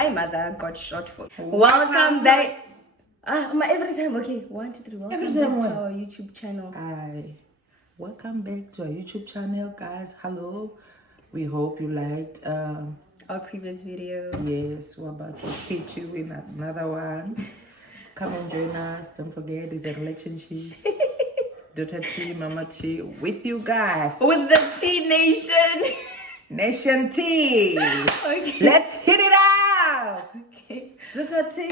my mother got shot for. Welcome back. Every time, okay. 1, 2, 3. Welcome back to our YouTube channel. Welcome back to our YouTube channel, guys. Hello. We hope you liked our previous video. Yes, we're about to hit you with another one. Come and join us. Don't forget, it's a relationship. Daughter T, Mama T, with you guys. With the T Nation. Nation T. Okay. Let's hit it out. Okay. Daughter T,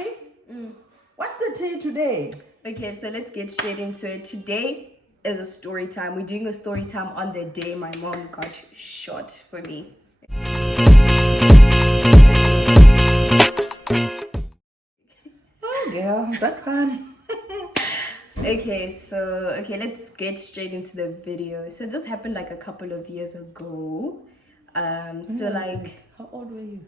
what's the tea today? Okay, so let's get straight into it. Today is a story time. We're doing a story time on the day my mom got shot for me. Oh, girl, that one. Okay, let's get straight into the video. So this happened like a couple of years ago. How old were you?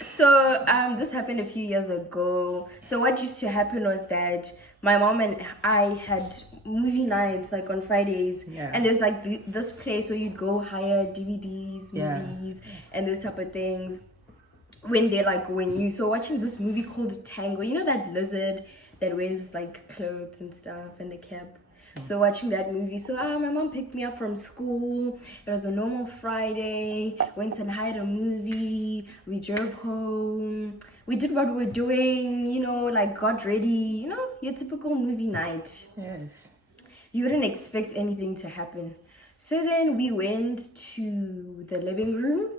So this happened a few years ago. So what used to happen was that my mom and I had movie nights like on Fridays, and there's like this place where you'd go hire DVDs, movies, and those type of things. When you watching this movie called Tango, you know that lizard that wears like clothes and stuff and the cap. So watching that movie, so my mom picked me up from school. It was a normal Friday. Went and hired a movie. We drove home. We did what we were doing, like got ready. Your typical movie night. Yes. You wouldn't expect anything to happen. So then we went to the living room,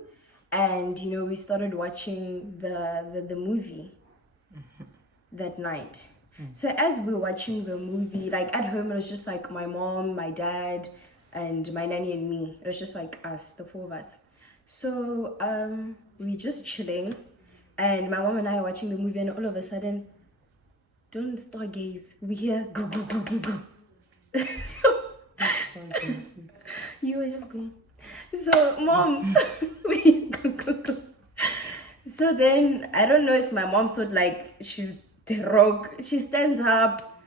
and we started watching the movie that night. So as we're watching the movie, like at home, it was just like my mom, my dad, and my nanny and me. It was just like us, the four of us. So we just chilling, and my mom and I are watching the movie, and all of a sudden, don't stargaze. We hear go go go go go. So you were just going. So mom, we go go go. So then I don't know if my mom thought like she's the rock. She stands up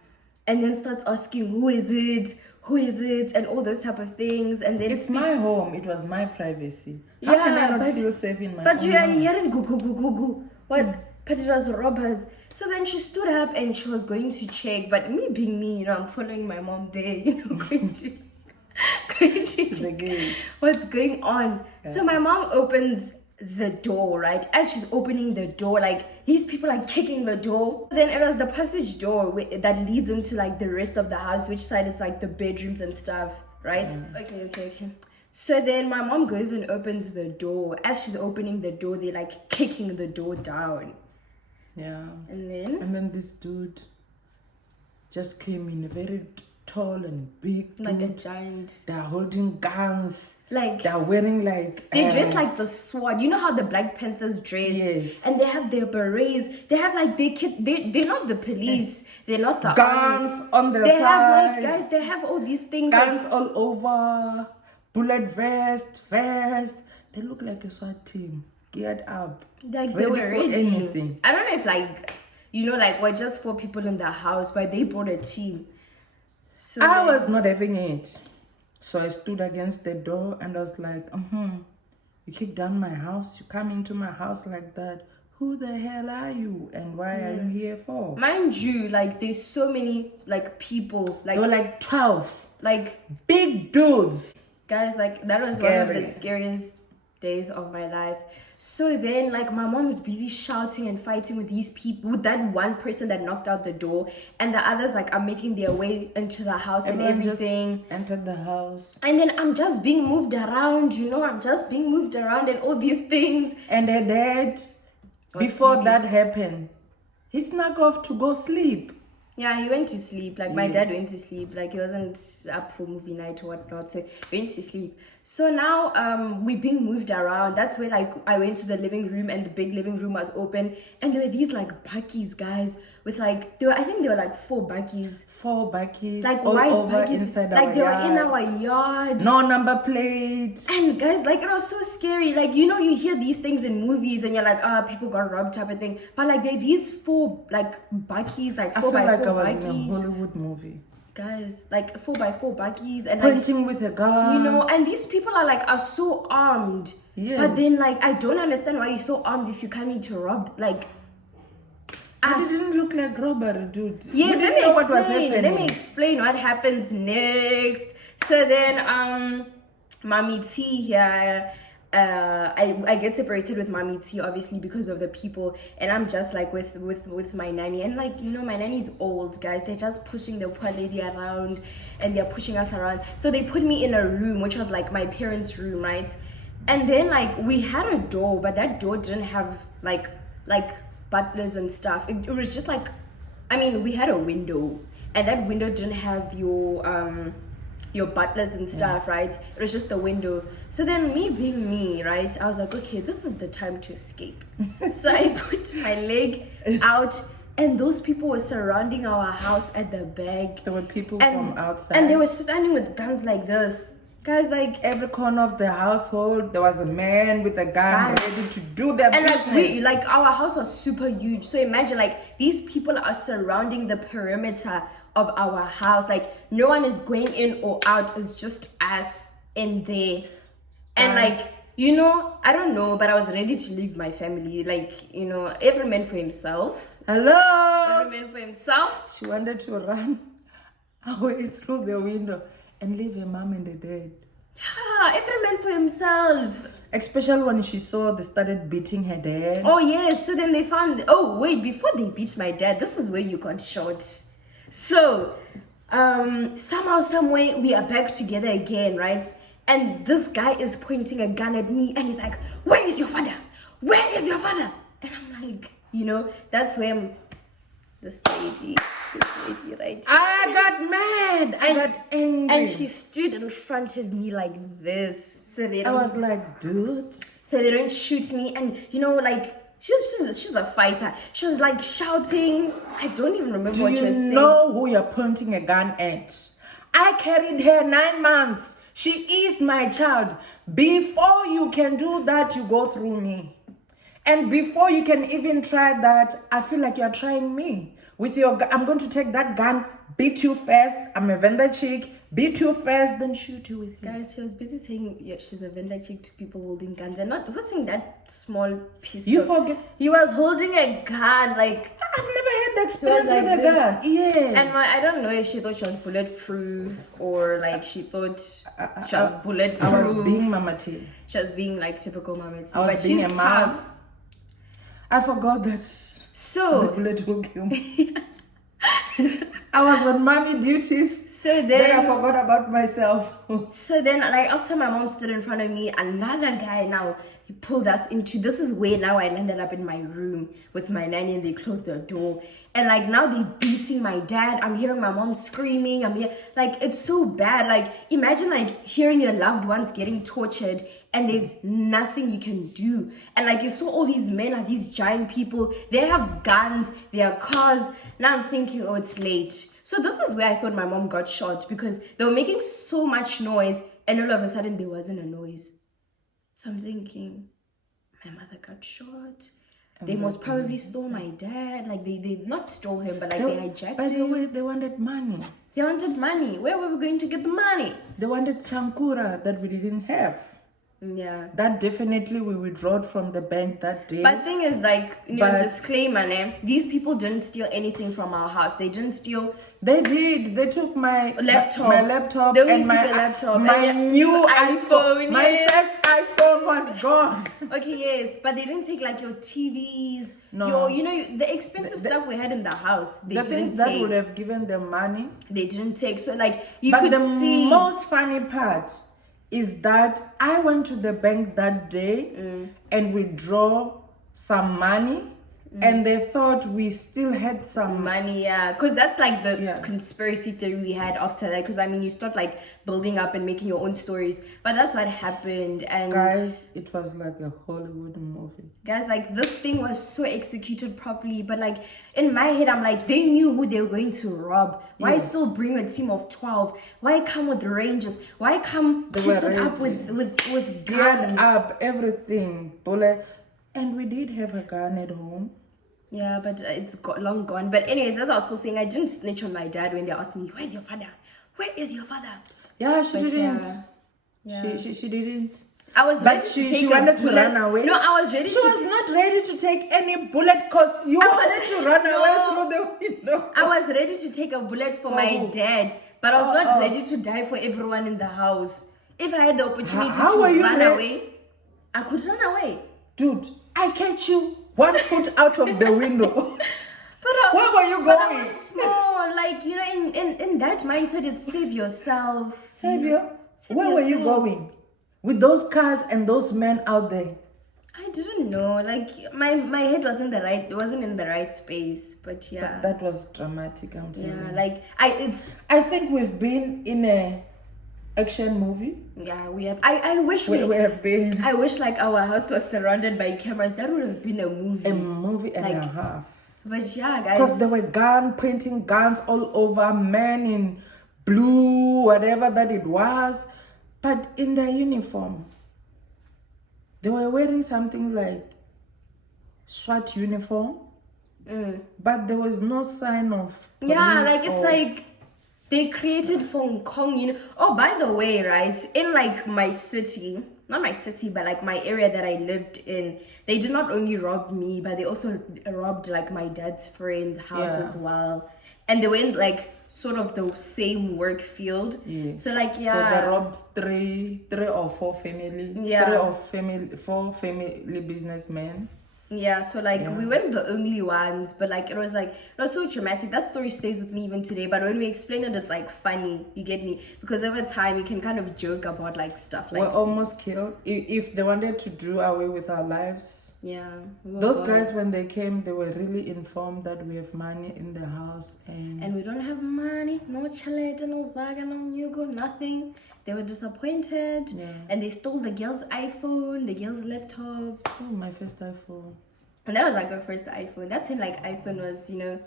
and then starts asking who is it and all those type of things, and then it's my home, it was my privacy. How can I not feel safe in my but own you are house? hearing go go go go go. What? But it was robbers. So then she stood up and she was going to check, but me being me, I'm following my mom there, going to the gate. What's going on. So my mom opens the door, right? As she's opening the door, like these people are kicking the door. Then it was the passage door that leads into like the rest of the house, which side is like the bedrooms and stuff, right? Okay. So then my mom goes and opens the door. As she's opening the door, they're like kicking the door down. Yeah. And then this dude just came in, a very tall and big dude. Like a giant. They're holding guns. Like they're wearing like they dress like the SWAT. You know how the Black Panthers dress? Yes. And they have their berets. They have like they're not the police. They're not the guns army. on their They have like thighs. guys. They have all these things. Guns all over. Bullet vest. They look like a SWAT team. Geared up. Like they were ready. Anything. I don't know if like we're just 4 people in the house, but they brought a team. So I was not having it. So I stood against the door and I was like, you kicked down my house, you come into my house like that. Who the hell are you and why are you here for? Mind you, like there's so many like people, like there were like 12, like big dudes. Guys, like that was one of the scariest days of my life. So then like my mom is busy shouting and fighting with these people, with that one person that knocked out the door, and the others like are making their way into the house. Everyone and everything just entered the house, and then I'm just being moved around, and all these things. And her dad, before that happened, he snuck off to go sleep. Yeah, he went to sleep. Like my dad went to sleep. Like he wasn't up for movie night or whatnot. So he went to sleep. So now we're being moved around. That's where like I went to the living room, and the big living room was open, and there were these like buckies, guys, with like I think there were like 4 buckies. 4 buckies, like all white over buckies, inside like our they yard. were in our yard. No number plates. And guys, like it was so scary. Like you hear these things in movies, and you're like, people got robbed type of thing. But like these 4 like buckies, like 4 by 4 I feel like I was buckies. in a Hollywood movie. guys, like 4x4 buggies and Pointing with a gun. you know, and these people are so armed. Yes. But then like I don't understand why you're so armed if you're coming to rob like But us. it didn't look like robbery, dude. Yes, We didn't know what was happening. let me explain what happens next. So then Mommy T here, I get separated with Mommy T obviously because of the people, and I'm just like with my nanny, and like, you know, my nanny's old, guys. They're just pushing the poor lady around and they're pushing us around. So they put me in a room which was like my parents' room, right? And then like we had a door, but that door didn't have like butlers and stuff. It was just like, I mean, we had a window, and that window didn't have your butlers and stuff, right? It was just the window. So then me being me, right, I was like, okay, this is the time to escape. So I put my leg out, and those people were surrounding our house at the back. There were people from outside. And they were standing with guns like this. Guys, like, every corner of the household, there was a man with a gun ready to do their and business. like our house was super huge. So imagine like these people are surrounding the perimeter of our house. Like no one is going in or out. It's just us in there. And like, you know, I don't know, but I was ready to leave my family. Like, you know, every man for himself. Hello. Every man for himself. She wanted to run away through the window and leave her mom and the dad. Yeah, every man for himself. Especially when she saw they started beating her dad. Oh yes, so then they found, oh wait, before they beat my dad, this is where you got shot. So somehow, some way we are back together again, right? And this guy is pointing a gun at me and he's like, where is your father? Where is your father? And I'm like, you know, that's where this lady, right? I got mad. I got angry. And she stood in front of me like this. So they I don't, was like, dude. so they don't shoot me. And you know, like she's a fighter. She was like shouting. I don't even remember what she was saying. Do you know who you're pointing a gun at? I carried her 9 months. She is my child. Before you can do that, you go through me. And before you can even try that, I feel like you're trying me. With your, I'm going to take that gun, beat you first. I'm a vendor chick. Beat you first, then shoot you with it. Guys, she was busy saying she's a vendor chick to people holding guns. And not holding that small pistol. You forget. He was holding a gun, like I've never had the experience like with a this. gun. Yes. And I don't know if she thought she was bulletproof or like she thought she was bulletproof. I was being Mama T. She was being like typical Mama T. I was But being she's a tough. mom. I forgot that the So bullet will kill me. I was on mommy duties. so Then I forgot about myself. So then, like, after my mom stood in front of me, another guy now, he pulled us into, this is where now I landed up in my room with my nanny and they closed the door. And like, now they're beating my dad. I'm hearing my mom screaming. I'm here, like, it's so bad. Like, imagine like hearing your loved ones getting tortured and there's nothing you can do. And like, you saw all these men, like these giant people, they have guns, they have cars. Now I'm thinking, oh, it's late. So this is where I thought my mom got shot because they were making so much noise and all of a sudden there wasn't a noise. So I'm thinking, my mother got shot. They most probably stole my dad. Like they not stole him, but like they hijacked By the him. way, they wanted money. They wanted money. Where were we going to get the money? They wanted chankura that we didn't have. Yeah. That definitely we withdrew from the bank that day. But thing is, like, you know, But- disclaimer, these people didn't steal anything from our house. They didn't steal They did. They took my laptop. my laptop They only and my took a laptop. my And new your iPhone. iPhone, My yes. first iPhone was gone. Okay, yes, but they didn't take like your TVs, No. your, you know, the expensive stuff we had in the house. They The didn't things that take. would have given them money. They didn't take. So like you But could the see. most funny part is that I went to the bank that day and withdraw some money, and they thought we still had some Money, yeah, because that's like the Yeah. conspiracy theory we had after that. Because I mean, you start like building up and making your own stories, but that's what happened. And Guys, it was like a Hollywood movie. guys, like this thing was so executed properly, but like in my head I'm like, they knew who they were going to rob. Why Yes. still bring a team of 12? Why come with rangers? Why come They were kitted up ready. with Geared guns? up, everything, bullet. And we did have a gun at home. Yeah, but it's long gone. But anyways, as I was still saying, I didn't snitch on my dad when they asked me, "Where's your father? Where is your father?" Yeah, she But didn't. yeah. She didn't. I was But ready to she take wanted a to bullet. run away. No, I was ready She to. was not ready to take any bullet because you I wanted was- to run No. away through the window. I was ready to take a bullet for my who? dad, but I was not Oh. ready to die for everyone in the house. If I had the opportunity How were to you run re- away, I could run away. Dude, I catch you 1 foot out of the window. But Where were you But I going? was small. Like, you know, in that mindset, it's save yourself. Savior, Save where were you yourself. going? With those cars and those men out there. I didn't know. Like, my head wasn't in the right space. But yeah. That was dramatic, I'm telling Yeah, you. like I think we've been in a action movie. yeah, we have. I wish We have been I wish like our house was surrounded by cameras. That would have been a movie. a movie and Like, a half. But yeah, Because guys. there were painting guns all over, men in blue, whatever that it was. But in their uniform, they were wearing something like SWAT uniform. But there was no sign of police. Yeah, like it's or- like they created Hong Kong, you know. Oh, by the way, right? In like my city, not my city, but like my area that I lived in, they did not only rob me, but they also robbed like my dad's friend's house Yeah. as well. And they were in like sort of the same work field. Yeah. So like So yeah. they robbed three or four family, Yeah. four family businessmen. Yeah, so like Yeah. we weren't the only ones, but like it was so traumatic. That story stays with me even today. But when we explain it, it's like funny. You get me? Because over time, you can kind of joke about like stuff like We're almost killed. If they wanted to do away with our lives, yeah. those guys when they came, they were really informed that we have money in the house And we don't have money, no chalete, no zaga, no mugo, nothing. They were disappointed, Yeah. and they stole the girl's iPhone, the girl's laptop, Oh, my first iPhone. and that was like our first iPhone. That's when like iPhone was, you know,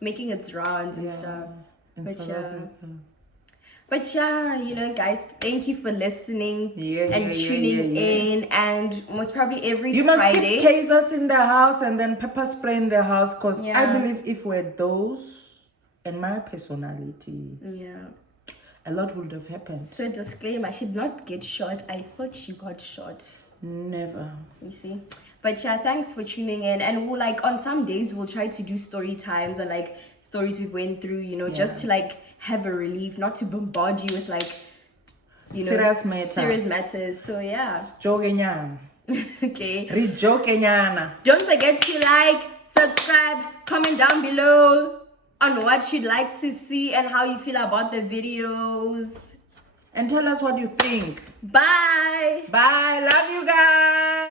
making its rounds and stuff. In But South yeah. Africa. But yeah, you know, guys, thank you for listening and Yeah, tuning yeah. in, and most probably every You must Friday. keep tasers in the house and then pepper spray in the house, because I Yeah. believe if we're those and my personality, Yeah. a lot would have happened. So disclaimer, she did not get shot. I thought she got shot. Never. You see? But yeah, thanks for tuning in. And we'll like on some days we'll try to do story times or like stories we went through, you know, just to like have a relief, not to bombard you with like you know serious matters. So yeah. Jokenyana. Okay. Rijokenyana. Don't forget to like, subscribe, comment down below on what you'd like to see and how you feel about the videos. And tell us what you think. Bye. Bye. Love you guys.